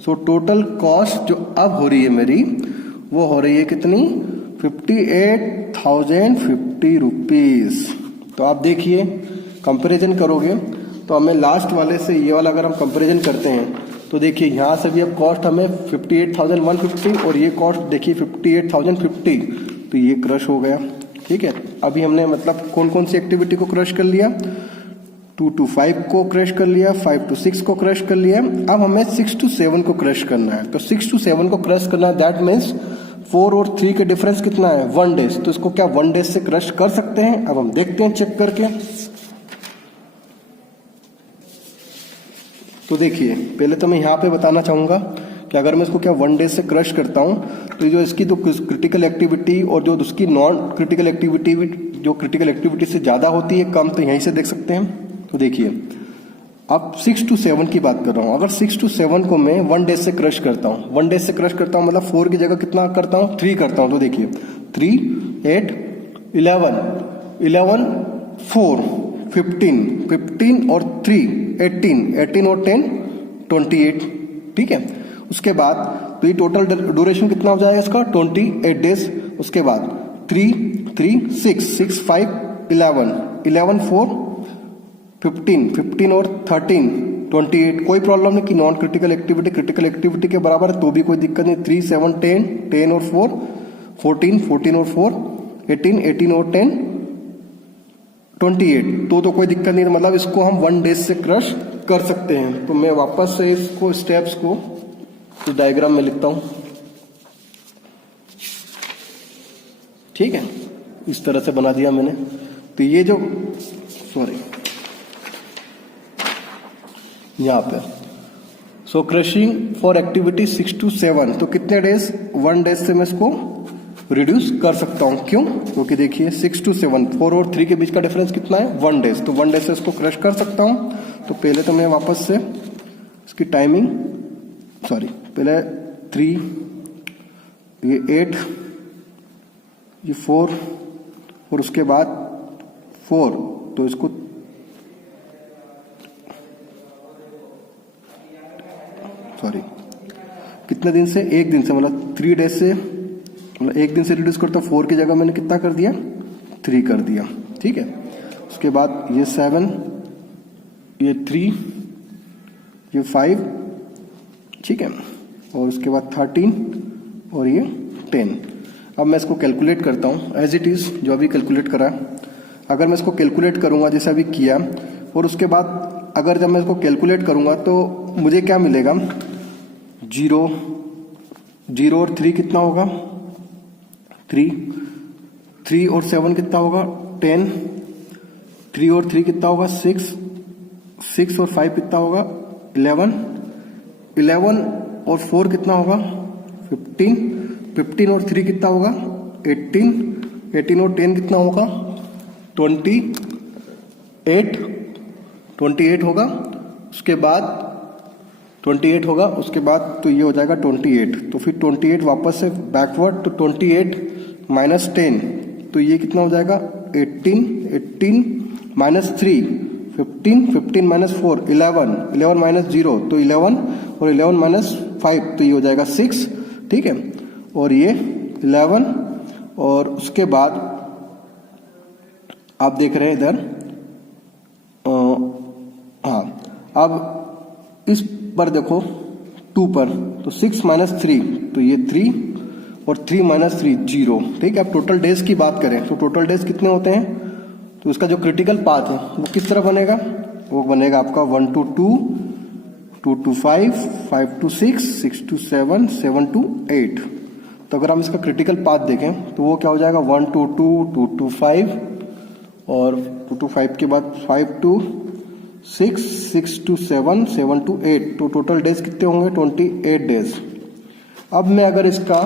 So total cost जो अब हो रही है मेरी, वो हो रही है कितनी, 58,050 रुपीज। तो आप देखिए कंपैरिजन करोगे तो हमें लास्ट वाले से ये वाला अगर हम कंपैरिजन करते हैं, तो देखिए यहाँ से भी अब कॉस्ट हमें 58,150 और ये कॉस्ट देखिए 58,050, तो ये क्रश हो गया। ठीक है, अभी हमने मतलब कौन कौन सी एक्टिविटी को क्रश कर लिया, 2 to 5 को क्रश कर लिया, 5 to 6 को क्रश कर लिया, अब हमें 6 to 7 को क्रश करना है। तो 6 to 7 को क्रश करना है, दैट मीन्स 4 और 3 के डिफरेंस कितना है 1 डेज, तो इसको क्या 1 डेज से क्रश कर सकते हैं। अब हम देखते हैं चेक करके। तो देखिए पहले तो मैं यहाँ पे बताना चाहूंगा कि अगर मैं इसको क्या 1 डेज से क्रश करता हूँ, तो जो इसकी तो क्रिटिकल एक्टिविटी और जो उसकी नॉन क्रिटिकल एक्टिविटी, जो क्रिटिकल एक्टिविटी से ज्यादा होती है कम, तो यहीं से देख सकते हैं। तो देखिए अब 6 to 7 की बात कर रहा हूँ, अगर 6 to 7 को मैं 1 डेज से क्रश करता हूँ, 1 डेज से क्रश करता हूँ मतलब 4 की जगह कितना करता हूँ 3 करता हूँ, तो देखिए 3 8 11 4 15 और 3 18 और 10 28। ठीक है, उसके बाद तो ये टोटल ड्यूरेशन कितना हो जाएगा इसका 28 डेज। उसके बाद 3 6 5 11 4 15 और 13 28, कोई प्रॉब्लम नहीं कि non critical activity critical activity के बराबर है तो भी कोई दिक्कत नहीं। 3 7 10, 10 और 4 14, 14 और 4 18, 18 और 10 28, तो कोई दिक्कत नहीं, मतलब इसको हम 1 डेज से क्रश कर सकते हैं। तो मैं वापस से इसको स्टेप्स को इस डायग्राम में लिखता हूं, ठीक है, इस तरह से बना दिया मैंने। तो ये जो यहां पे सो क्रशिंग फॉर एक्टिविटी 6 to 7, तो कितने डेज, 1 डेज से मैं इसको रिड्यूस कर सकता हूं। क्यों? क्योंकि देखिए 6 to 7, 4 और 3 के बीच का डिफरेंस कितना है, 1 डेज, तो 1 डेज से इसको क्रश कर सकता हूं। तो पहले तो मैं वापस से इसकी टाइमिंग पहले 3, ये 8, ये 4 और उसके बाद 4, तो इसको कितने दिन से, 1 दिन से, मतलब 3 डेज से, मतलब 1 दिन से रिड्यूस करता हूँ। 4 की जगह मैंने कितना कर दिया, 3 कर दिया, ठीक है। उसके बाद ये 7, ये 3, ये 5, ठीक है, और उसके बाद 13 और ये 10। अब मैं इसको कैलकुलेट करता हूँ एज इट इज़, जो अभी कैलकुलेट करा। अगर मैं इसको कैलकुलेट करूँगा जैसे अभी किया, और उसके बाद अगर जब मैं इसको कैलकुलेट करूँगा तो मुझे क्या मिलेगा, 0 और 3 कितना होगा, 3 और 7 कितना होगा, 10, 3 और 3 कितना होगा, 6 और 5 कितना होगा, 11 और 4 कितना होगा, 15 और 3 कितना होगा, 18 और 10 कितना होगा, 28 होगा। उसके बाद 28 होगा, उसके बाद तो ये हो जाएगा 28, तो फिर 28 वापस से बैकवर्ड, तो 28 माइनस 10, तो ये कितना हो जाएगा, 18 माइनस 3 15 माइनस 4 11 माइनस 0, तो 11 और 11 माइनस 5, तो ये हो जाएगा 6, ठीक है, और ये 11, और उसके बाद आप देख रहे हैं इधर, हाँ, अब इस पर देखो 2 पर, तो 6 माइनस 3, तो ये 3 और 3 माइनस 3 0, ठीक है। अब टोटल डेज की बात करें तो टोटल डेज कितने होते हैं, तो उसका जो क्रिटिकल पाथ है वो किस तरह बनेगा, वो बनेगा आपका 1 to 2, 2 to 5, 5 to 6, 6 to 7, 7 to 8। तो अगर हम इसका क्रिटिकल पाथ देखें तो वो क्या हो जाएगा, 1 to 2, 2 to 5, और 2 to 5 के बाद 5 to 6, 6 to 7, 7 to 8, तो टोटल डेज कितने होंगे, 28 डेज। अब मैं अगर इसका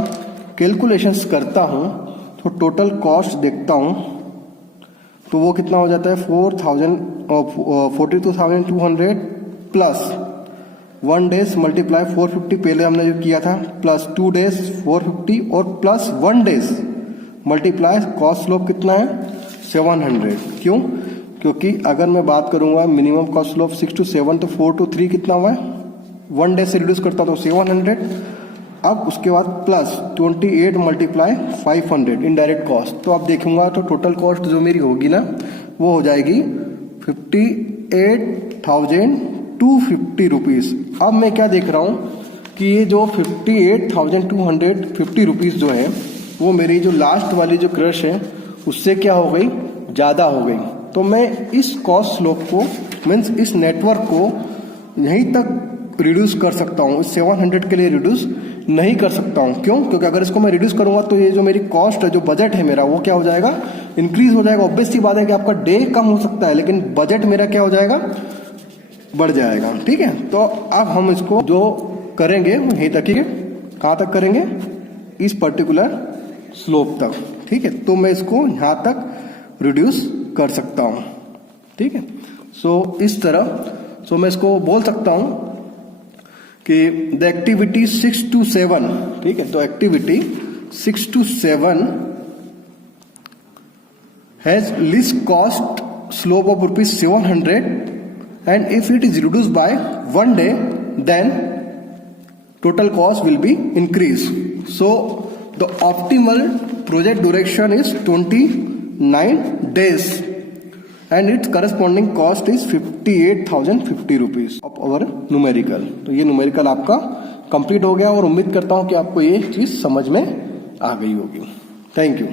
कैलकुलेशंस करता हूं तो टोटल कॉस्ट देखता हूं तो वो कितना हो जाता है, 42,200 प्लस 1 डेज मल्टीप्लाई 450, पहले हमने जो किया था, प्लस 2 डेज 450, और plus 1 days multiply cost slope कितना है, 700। क्यों? क्योंकि अगर मैं बात करूंगा मिनिमम कॉस्ट स्लोप 6 to 7, तो 4 to 3 कितना हुआ है, 1 डेज से रिड्यूस करता तो 700। अब उसके बाद प्लस 28 मल्टीप्लाई 500 इनडायरेक्ट कॉस्ट, तो अब देखूंगा तो टोटल कॉस्ट जो मेरी होगी ना वो हो जाएगी 58,250 रुपीज। अब मैं क्या देख रहा हूं कि ये जो 58,250 रुपीज जो है वो मेरी जो लास्ट वाली जो क्रश है उससे क्या हो गई, ज्यादा हो गई। तो मैं इस कॉस्ट स्लोप को मीन्स इस नेटवर्क को यहीं तक रिड्यूस कर सकता हूँ, इस 700 के लिए रिड्यूस नहीं कर सकता हूँ। क्यों? क्योंकि अगर इसको मैं रिड्यूस करूंगा तो ये जो मेरी कॉस्ट है, जो बजट है मेरा, वो क्या हो जाएगा, इंक्रीज हो जाएगा। ऑब्वियस सी बात है कि आपका डे कम हो सकता है लेकिन बजट मेरा क्या हो जाएगा, बढ़ जाएगा। ठीक है, तो अब हम इसको जो करेंगे वो यहीं तक ही, कहाँ तक करेंगे, इस पर्टिकुलर स्लोप तक। ठीक है, तो मैं इसको यहां तक रिड्यूस कर सकता हूं। ठीक है, सो इस तरह मैं इसको बोल सकता हूं कि द एक्टिविटी 6 to 7, ठीक है, तो activity 6 to 7 has least cost slope of ₹700 and if it is reduced by 1 day then total cost will be increased. So the optimal project duration is 29 days and its corresponding cost is 58,050 rupees. और न्यूमेरिकल। तो ये न्यूमेरिकल आपका कंप्लीट हो गया और उम्मीद करता हूँ कि आपको ये चीज़ समझ में आ गई होगी। Thank you.